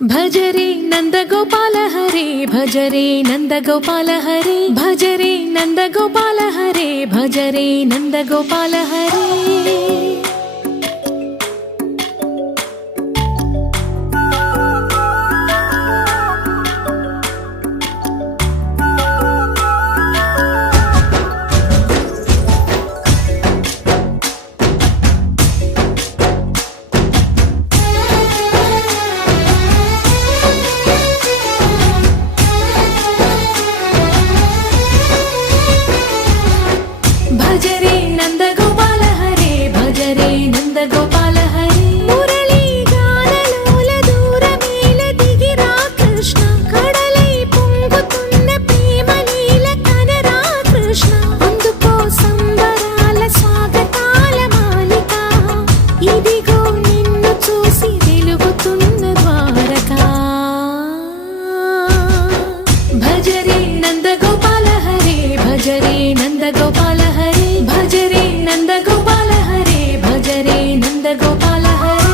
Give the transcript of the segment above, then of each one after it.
భజరే నందగోపాల హరే భజరే నందగోపాల హరే భజరే నందగోపాల హరే భజరే నందగోపాల హరే భజరే నందగోపాల హరే భజరే నందగోపాల హరే మురళీ గానలోల దూరమేల దిగిరా కృష్ణ కడలై పొంగుతున్న ప్రేమ లీల కనరా కృష్ణ అందుకో సంబరాల స్వాగతాల మాలిక ఇదిగో నిన్ను చూసి వెలుగుతున్న ద్వారకా భజరే నందగోపాల హరే భజరే నందగోపాల హరే భజరే నందగోపాల హరే భజరే నందగోపాల హరే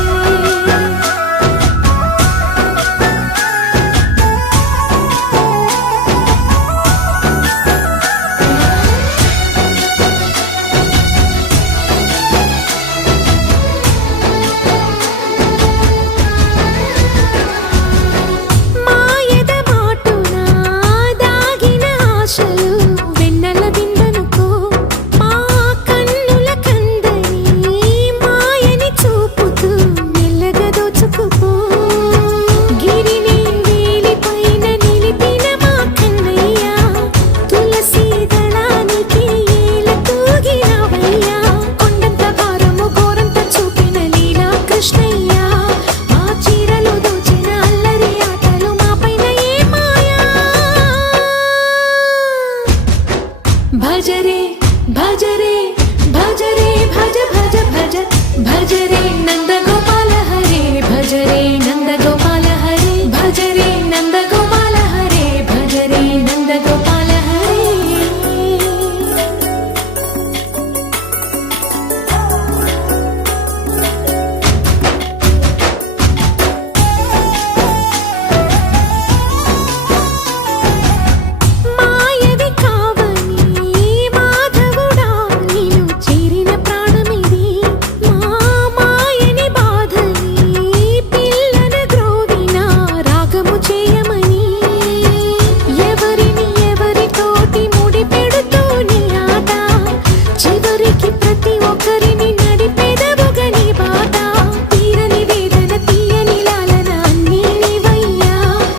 మాయద మాటున దాగిన ఆశలు వెన్నెల విందనుకో మా కన్నుల కందని మాయని చూపుతూ మెల్లగా దోచుకుపో గిరిని వేలిపైన నిలిపిన మా కన్నయ్య తులసి దళానికి ఏల తూగినవయ్యా కొండంత భారము గోరంత చూపిన లీలా కృష్ణయ్య మా చీరలు దోచిన అల్లరి ఆటలు మాపైన ఏ మాయా భజరే భజరే భజరే భజ భజ భజ భజరే నంద